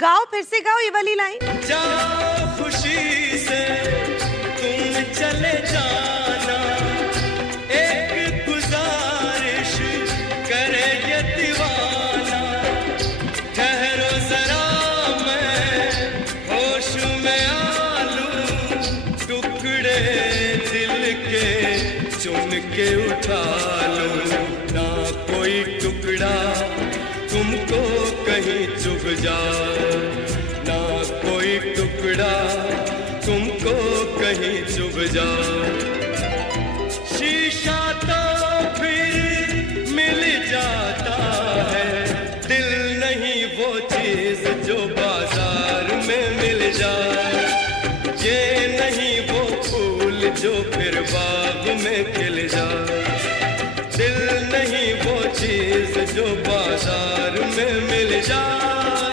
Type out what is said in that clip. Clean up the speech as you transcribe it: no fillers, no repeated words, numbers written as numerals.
गाओ, फिर से गाओ ये वाली लाइन। जाओ खुशी से तुम चले जाना, एक गुजारिश करे ये दीवाना, ठहरो जरा मैं होश में आ लूं, टुकड़े दिल के चुन के उठा लूं, ना कोई टुकड़ा तुमको कहीं चुभ जाए, ना कोई टुकड़ा तुमको कहीं चुभ जाए। शीशा तो फिर मिल जाता है, दिल नहीं वो चीज जो